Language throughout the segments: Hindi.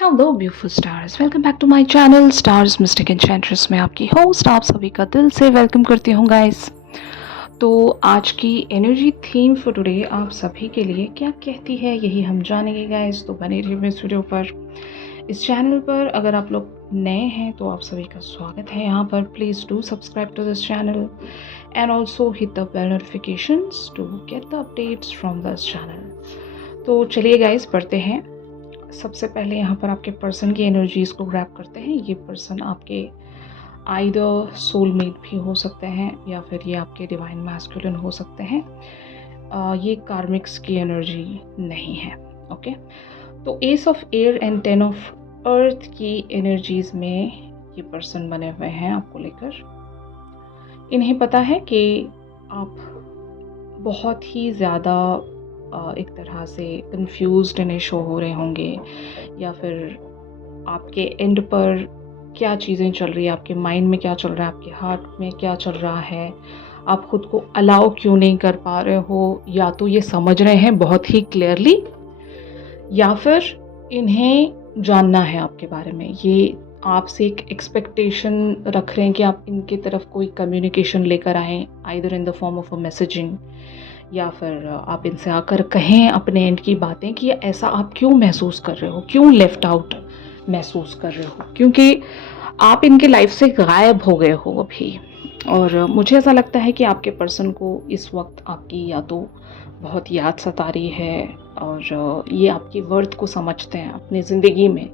Hello beautiful stars, welcome back to my channel stars mystic enchantress में आपकी होस्ट आप सभी का दिल से वेलकम करती हूँ गाइस। तो आज की एनर्जी थीम फॉर टुडे आप सभी के लिए क्या कहती है यही हम जानेंगे गाइस। तो बने रहिए इस वीडियो पर। इस चैनल पर अगर आप लोग नए हैं तो आप सभी का स्वागत है यहाँ पर। Please do subscribe to this channel and also hit the bell notifications to get the updates from this channel. तो चलिए गाइस बढ़ते हैं। सबसे पहले यहाँ पर आपके पर्सन की एनर्जीज़ को ग्रैब करते हैं। ये पर्सन आपके आइदर सोलमेट भी हो सकते हैं या फिर ये आपके डिवाइन मैस्कुलिन हो सकते हैं। ये कार्मिक्स की एनर्जी नहीं है। ओके, तो S of air and 10 of earth की एनर्जीज़ में ये पर्सन बने हुए हैं आपको लेकर। इन्हें पता है कि आप बहुत ही ज़्यादा एक तरह से कंफ्यूज्ड इन्हें शो हो रहे होंगे, या फिर आपके एंड पर क्या चीज़ें चल रही है, आपके माइंड में क्या चल रहा है, आपके हार्ट में क्या चल रहा है, आप खुद को अलाउ क्यों नहीं कर पा रहे हो। या तो ये समझ रहे हैं बहुत ही क्लियरली, या फिर इन्हें जानना है आपके बारे में। ये आपसे एक एक्सपेक्टेशन रख रहे हैं कि आप इनके तरफ कोई कम्युनिकेशन लेकर आएँ, either in the form of a messaging, या फिर आप इनसे आकर कहें अपने एंड की बातें कि ऐसा आप क्यों महसूस कर रहे हो, क्यों लेफ्ट आउट महसूस कर रहे हो, क्योंकि आप इनके लाइफ से गायब हो गए हो अभी। और मुझे ऐसा लगता है कि आपके पर्सन को इस वक्त आपकी या तो बहुत याद सता रही है, और ये आपकी वर्थ को समझते हैं अपनी ज़िंदगी में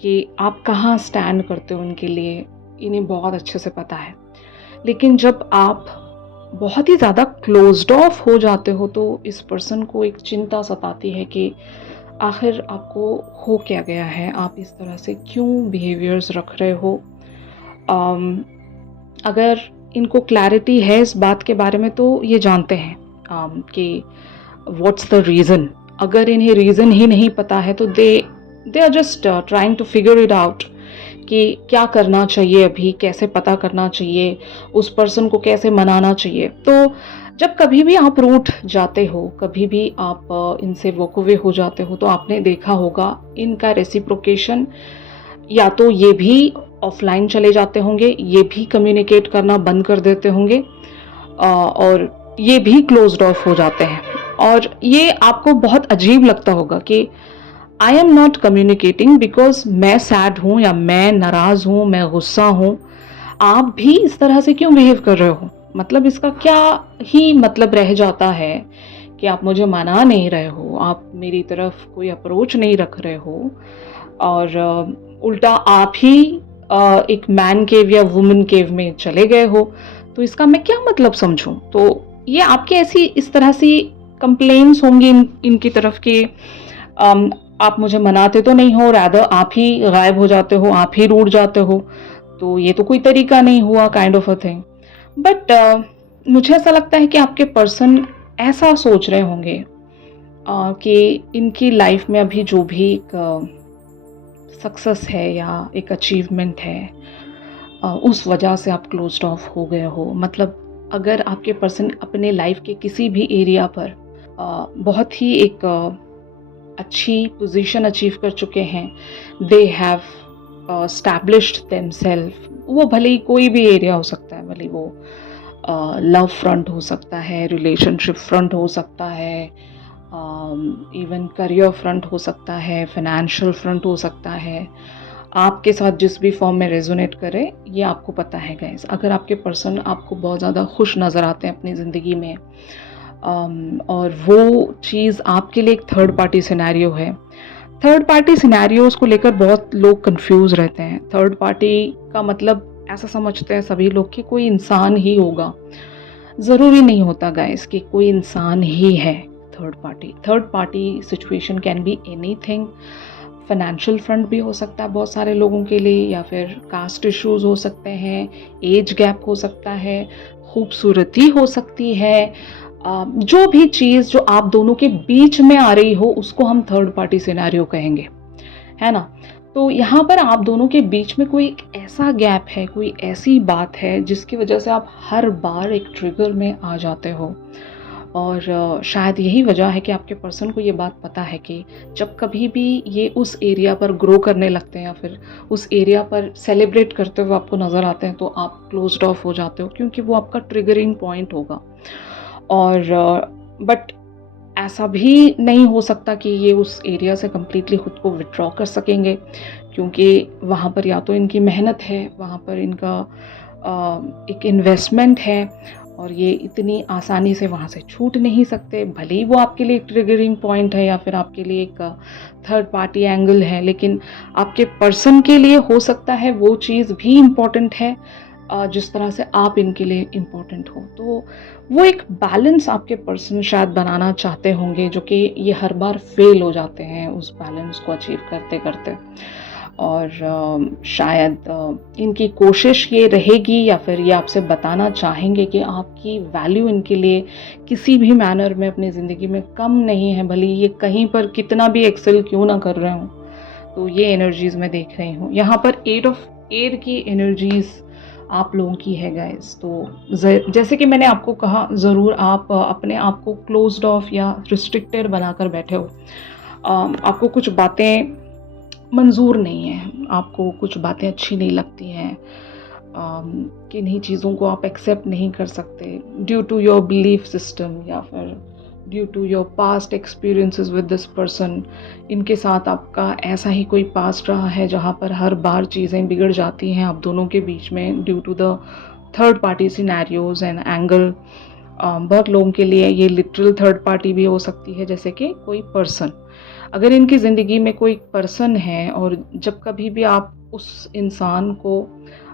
कि आप कहाँ स्टैंड करते हो उनके लिए, इन्हें बहुत अच्छे से पता है। लेकिन जब आप बहुत ही ज़्यादा क्लोज्ड ऑफ हो जाते हो तो इस पर्सन को एक चिंता सताती है कि आखिर आपको हो क्या गया है, आप इस तरह से क्यों बिहेवियर्स रख रहे हो। अगर इनको क्लैरिटी है इस बात के बारे में तो ये जानते हैं कि व्हाट्स द रीज़न। अगर इन्हें रीज़न ही नहीं पता है तो they are just trying to figure it out कि क्या करना चाहिए, अभी कैसे पता करना चाहिए, उस पर्सन को कैसे मनाना चाहिए। तो जब कभी भी आप रूठ जाते हो, कभी भी आप इनसे वॉक अवे हो जाते हो, तो आपने देखा होगा इनका रेसिप्रोकेशन या तो ये भी ऑफलाइन चले जाते होंगे, ये भी कम्युनिकेट करना बंद कर देते होंगे, और ये भी क्लोज्ड ऑफ हो जाते हैं। और ये आपको बहुत अजीब लगता होगा कि I am not communicating because मैं सैड हूँ, या मैं नाराज़ हूँ, मैं गुस्सा हूँ, आप भी इस तरह से क्यों बिहेव कर रहे हो। मतलब इसका क्या ही मतलब रह जाता है कि आप मुझे मना नहीं रहे हो, आप मेरी तरफ कोई अप्रोच नहीं रख रहे हो, और उल्टा आप ही एक मैन केव या वुमेन केव में चले गए हो। तो इसका मैं क्या मतलब समझूं। तो ये आपके ऐसी इस तरह से कंप्लेंट्स होंगी इनकी तरफ कि आप मुझे मनाते तो नहीं हो, रादर आप ही गायब हो जाते हो, आप ही रूठ जाते हो, तो ये तो कोई तरीका नहीं हुआ, kind of a thing. But मुझे ऐसा लगता है कि आपके पर्सन ऐसा सोच रहे होंगे कि इनकी लाइफ में अभी जो भी एक सक्सेस है या एक अचीवमेंट है, उस वजह से आप क्लोज्ड ऑफ हो गए हो। मतलब अगर आपके पर्सन अपने लाइफ के किसी भी एरिया पर बहुत ही एक अच्छी पोजीशन अचीव कर चुके हैं, दे हैव स्टैब्लिश्ड देमसेल्फ, वो भले ही कोई भी एरिया हो सकता है, भले वो लव फ्रंट हो सकता है, रिलेशनशिप फ्रंट हो सकता है, इवन करियर फ्रंट हो सकता है, फाइनेंशियल फ्रंट हो सकता है, आपके साथ जिस भी फॉर्म में रेजोनेट करे, ये आपको पता है गाइस। अगर आपके पर्सन आपको बहुत ज़्यादा खुश नज़र आते हैं अपनी ज़िंदगी में, और वो चीज़ आपके लिए एक थर्ड पार्टी सिनेरियो है। थर्ड पार्टी सिनेरियोज़ को लेकर बहुत लोग कंफ्यूज रहते हैं। थर्ड पार्टी का मतलब ऐसा समझते हैं सभी लोग कि कोई इंसान ही होगा। ज़रूरी नहीं होता गाइस कि कोई इंसान ही है third party. Third party situation can be anything. Financial front भी हो सकता है बहुत सारे लोगों के लिए, या फिर कास्ट इश्यूज हो सकते हैं, एज गैप हो सकता है, खूबसूरती हो सकती है, जो भी चीज़ जो आप दोनों के बीच में आ रही हो उसको हम थर्ड पार्टी सिनेरियो कहेंगे, है ना। तो यहाँ पर आप दोनों के बीच में कोई एक ऐसा गैप है, कोई ऐसी बात है जिसकी वजह से आप हर बार एक ट्रिगर में आ जाते हो, और शायद यही वजह है कि आपके पर्सन को ये बात पता है कि जब कभी भी ये उस एरिया पर ग्रो करने लगते हैं या फिर उस एरिया पर सेलिब्रेट करते हुए आपको नज़र आते हैं तो आप क्लोज्ड ऑफ हो जाते हो, क्योंकि वो आपका ट्रिगरिंग पॉइंट होगा। और बट ऐसा भी नहीं हो सकता कि ये उस एरिया से कम्प्लीटली ख़ुद को विथड्रॉ कर सकेंगे, क्योंकि वहाँ पर या तो इनकी मेहनत है, वहाँ पर इनका एक इन्वेस्टमेंट है, और ये इतनी आसानी से वहाँ से छूट नहीं सकते। भले ही वो आपके लिए एक ट्रिगरिंग पॉइंट है या फिर आपके लिए एक थर्ड पार्टी एंगल है, लेकिन आपके पर्सन के लिए हो सकता है वो चीज़ भी इम्पॉर्टेंट है जिस तरह से आप इनके लिए इम्पॉर्टेंट हो। तो वो एक बैलेंस आपके पर्सन शायद बनाना चाहते होंगे, जो कि ये हर बार फेल हो जाते हैं उस बैलेंस को अचीव करते करते। और शायद इनकी कोशिश ये रहेगी या फिर ये आपसे बताना चाहेंगे कि आपकी वैल्यू इनके लिए किसी भी मैनर में अपनी ज़िंदगी में कम नहीं है, भले ये कहीं पर कितना भी एक्सेल क्यों ना कर रहे हों। तो ये एनर्जीज़ मैं देख रही हूँ। यहाँ पर 8 ऑफ एयर की एनर्जीज़ आप लोगों की है गाइस। तो जैसे कि मैंने आपको कहा, ज़रूर आप अपने आप को क्लोज्ड ऑफ या रिस्ट्रिक्टेड बनाकर बैठे हो। आपको कुछ बातें मंजूर नहीं है, आपको कुछ बातें अच्छी नहीं लगती हैं, किन्हीं चीज़ों को आप एक्सेप्ट नहीं कर सकते due to your belief system या फिर due to your past experiences with this person. इनके साथ आपका ऐसा ही कोई पास्ट रहा है जहाँ पर हर बार चीज़ें बिगड़ जाती हैं आप दोनों के बीच में due to the third party scenarios and angle. बहुत लोगों के लिए ये लिटरल थर्ड पार्टी भी हो सकती है, जैसे कि कोई पर्सन। अगर इनकी ज़िंदगी में कोई पर्सन है और जब कभी भी आप उस इंसान को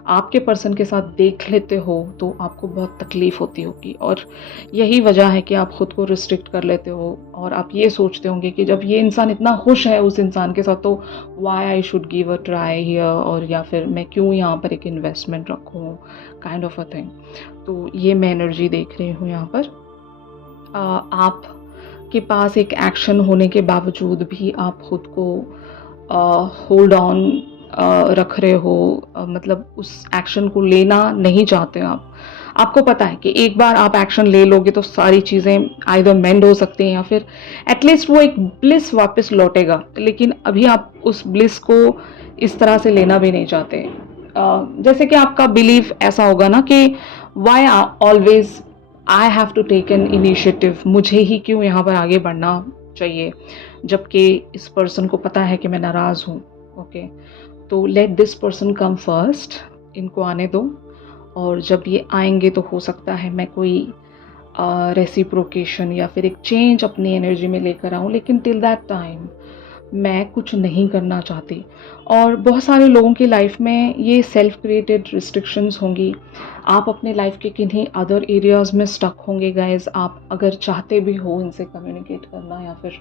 आपके पर्सन के साथ देख लेते हो तो आपको बहुत तकलीफ़ होती होगी, और यही वजह है कि आप ख़ुद को रिस्ट्रिक्ट कर लेते हो और आप ये सोचते होंगे कि जब ये इंसान इतना खुश है उस इंसान के साथ तो why I should give a try here, और या फिर मैं क्यों यहाँ पर एक इन्वेस्टमेंट रखूँ, काइंड ऑफ अ थिंग। तो ये मैं एनर्जी देख रही हूँ यहाँ पर। आप के पास एक एक्शन होने के बावजूद भी आप खुद को होल्ड ऑन रख रहे हो, मतलब उस एक्शन को लेना नहीं चाहते हो आप। आपको पता है कि एक बार आप एक्शन ले लोगे तो सारी चीज़ें आइदर मेंड हो सकती हैं या फिर एटलीस्ट वो एक ब्लिस वापस लौटेगा, लेकिन अभी आप उस ब्लिस को इस तरह से लेना भी नहीं चाहते। जैसे कि आपका बिलीफ ऐसा होगा ना कि why always I have to take an initiative, मुझे ही क्यों यहाँ पर आगे बढ़ना चाहिए, जबकि इस पर्सन को पता है कि मैं नाराज़ हूँ। ओके, तो let this person come first, इनको आने दो, और जब ये आएंगे तो हो सकता है मैं कोई रेसिप्रोकेशन या फिर एक चेंज अपनी एनर्जी में लेकर आऊँ, लेकिन टिल दैट टाइम मैं कुछ नहीं करना चाहती। और बहुत सारे लोगों की लाइफ में ये सेल्फ क्रिएटेड रिस्ट्रिक्शंस होंगी। आप अपने लाइफ के किन्हीं अदर एरियाज़ में स्टक होंगे गाइस। आप अगर चाहते भी हो इनसे कम्युनिकेट करना या फिर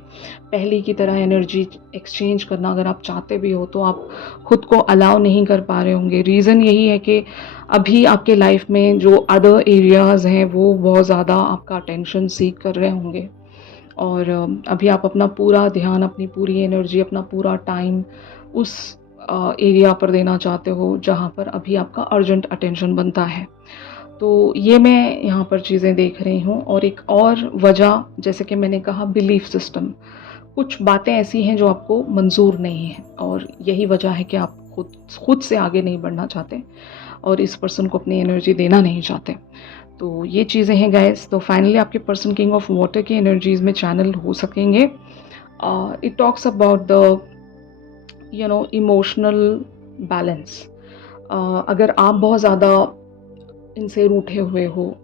पहले की तरह एनर्जी एक्सचेंज करना, अगर आप चाहते भी हो तो आप खुद को अलाउ नहीं कर पा रहे होंगे। रीज़न यही है कि अभी आपके लाइफ में जो अदर एरियाज़ हैं वो बहुत ज़्यादा आपका अटेंशन सीक कर रहे होंगे, और अभी आप अपना पूरा ध्यान, अपनी पूरी एनर्जी, अपना पूरा टाइम उस एरिया पर देना चाहते हो जहाँ पर अभी आपका अर्जेंट अटेंशन बनता है। तो ये मैं यहाँ पर चीज़ें देख रही हूँ। और एक और वजह, जैसे कि मैंने कहा, बिलीफ सिस्टम। कुछ बातें ऐसी हैं जो आपको मंजूर नहीं है, और यही वजह है कि आप खुद से आगे नहीं बढ़ना चाहते और इस पर्सन को अपनी एनर्जी देना नहीं चाहते। तो ये चीज़ें हैं गाइस। तो फाइनली आपके पर्सन किंग ऑफ वाटर की एनर्जीज़ में चैनल हो सकेंगे। It talks about the emotional balance. अगर आप बहुत ज़्यादा इनसे रूठे हुए हो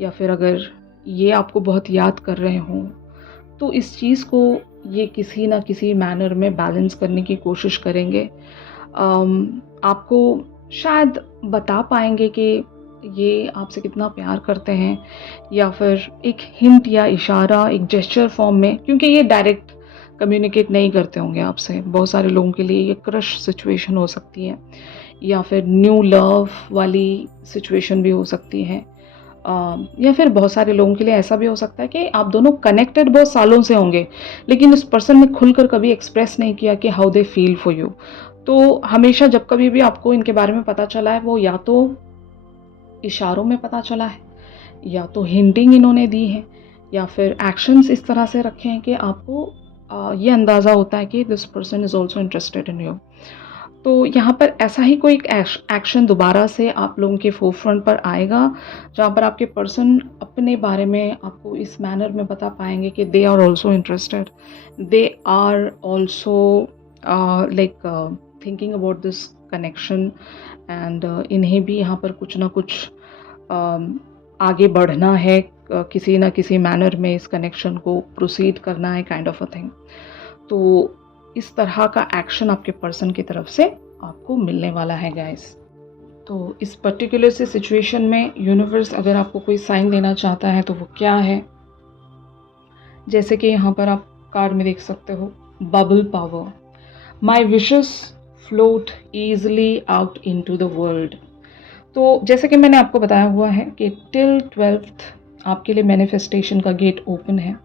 या फिर अगर ये आपको बहुत याद कर रहे हों, तो इस चीज़ को ये किसी ना किसी मैनर में बैलेंस करने की कोशिश करेंगे। आपको शायद बता पाएंगे कि ये आपसे कितना प्यार करते हैं, या फिर एक हिंट या इशारा, एक जेस्चर फॉर्म में, क्योंकि ये डायरेक्ट कम्युनिकेट नहीं करते होंगे आपसे। बहुत सारे लोगों के लिए ये क्रश सिचुएशन हो सकती है, या फिर न्यू लव वाली सिचुएशन भी हो सकती है, या फिर बहुत सारे लोगों के लिए ऐसा भी हो सकता है कि आप दोनों कनेक्टेड बहुत सालों से होंगे, लेकिन इस पर्सन ने खुलकर कभी एक्सप्रेस नहीं किया कि how they feel for you. तो हमेशा जब कभी भी आपको इनके बारे में पता चला है, वो या तो इशारों में पता चला है, या तो हिंटिंग इन्होंने दी है, या फिर एक्शंस इस तरह से रखें कि आपको ये अंदाज़ा होता है कि this person is also interested in you. तो यहाँ पर ऐसा ही कोई एक एक्शन दोबारा से आप लोगों के फोरफ्रंट पर आएगा, जहाँ पर आपके पर्सन अपने बारे में आपको इस मैनर में बता पाएंगे कि they are also interested, they are also like thinking about this connection, and इन्हें भी यहाँ पर कुछ ना कुछ आगे बढ़ना है, किसी ना किसी मैनर में इस कनेक्शन को प्रोसीड करना है, काइंड ऑफ अ थिंग। तो इस तरह का एक्शन आपके पर्सन की तरफ से आपको मिलने वाला है गाइस। तो इस पर्टिकुलर से सिचुएशन में यूनिवर्स अगर आपको कोई साइन देना चाहता है तो वो क्या है, जैसे कि यहाँ पर आप कार्ड में देख सकते हो, bubble power, my wishes float easily out into the world. तो जैसे कि मैंने आपको बताया हुआ है कि टिल 12th आपके लिए मैनिफेस्टेशन का गेट ओपन है।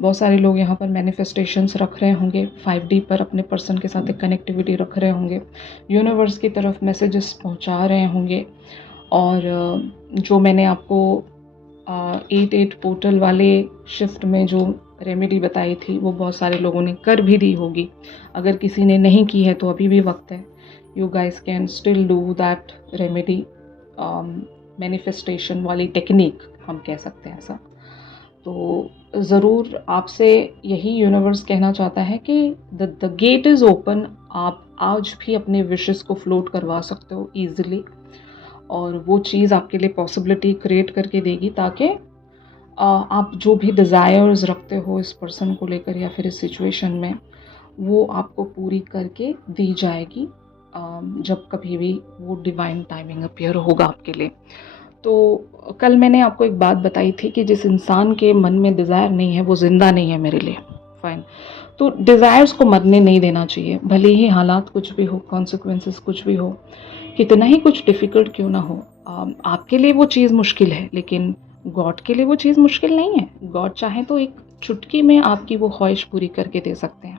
बहुत सारे लोग यहाँ पर मैनिफेस्टेशंस रख रहे होंगे, 5D पर अपने पर्सन के साथ एक कनेक्टिविटी रख रहे होंगे, यूनिवर्स की तरफ मैसेजेस पहुँचा रहे होंगे। और जो मैंने आपको 8-8 पोर्टल वाले शिफ्ट में जो रेमेडी बताई थी वो बहुत सारे लोगों ने कर भी दी होगी। अगर किसी ने नहीं की है तो अभी भी वक्त है, you guys can still do that remedy, manifestation वाली टेक्निक हम कह सकते हैं ऐसा। तो ज़रूर आपसे यही यूनिवर्स कहना चाहता है कि द गेट इज़ ओपन, आप आज भी अपने विशेस को फ्लोट करवा सकते हो ईज़िली, और वो चीज़ आपके लिए पॉसिबिलिटी क्रिएट करके देगी ताकि आप जो भी डिज़ायर्स रखते हो इस पर्सन को लेकर या फिर इस सिचुएशन में, वो आपको पूरी करके दी जाएगी जब कभी भी वो डिवाइन टाइमिंग अपीयर होगा आपके लिए। तो कल मैंने आपको एक बात बताई थी कि जिस इंसान के मन में डिज़ायर नहीं है वो ज़िंदा नहीं है मेरे लिए, फाइन। तो डिज़ायर्स को मरने नहीं देना चाहिए, भले ही हालात कुछ भी हो, कॉन्सिक्वेंसेस कुछ भी हो, कितना ही कुछ डिफ़िकल्ट क्यों ना हो। आपके लिए वो चीज़ मुश्किल है, लेकिन गॉड के लिए वो चीज़ मुश्किल नहीं है। गॉड चाहे तो एक चुटकी में आपकी वो ख्वाहिश पूरी करके दे सकते हैं।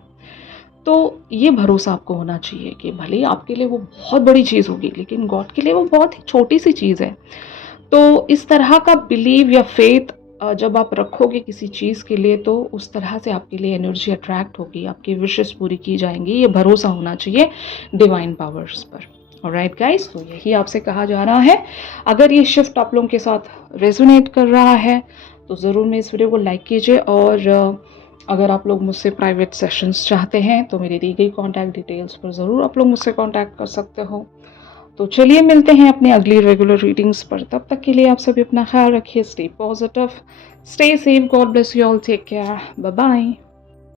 तो ये भरोसा आपको होना चाहिए कि भले ही आपके लिए वो बहुत बड़ी चीज़ होगी, लेकिन गॉड के लिए वो बहुत ही छोटी सी चीज़ है। तो इस तरह का बिलीव या फेथ जब आप रखोगे किसी चीज़ के लिए, तो उस तरह से आपके लिए एनर्जी अट्रैक्ट होगी, आपकी विशेस पूरी की जाएंगी। ये भरोसा होना चाहिए डिवाइन पावर्स पर। ऑलराइट गाइस, तो यही आपसे कहा जा रहा है। अगर ये शिफ्ट आप लोगों के साथ रेजोनेट कर रहा है तो ज़रूर मैं इस वीडियो को लाइक कीजिए, और अगर आप लोग मुझसे प्राइवेट सेशंस चाहते हैं तो मेरी दी गई कॉन्टैक्ट डिटेल्स पर ज़रूर आप लोग मुझसे कॉन्टैक्ट कर सकते हो। तो चलिए मिलते हैं अपनी अगली रेगुलर रीडिंग्स पर। तब तक के लिए आप सभी अपना ख्याल रखिए, stay positive, stay safe, God bless you all, take care, bye bye.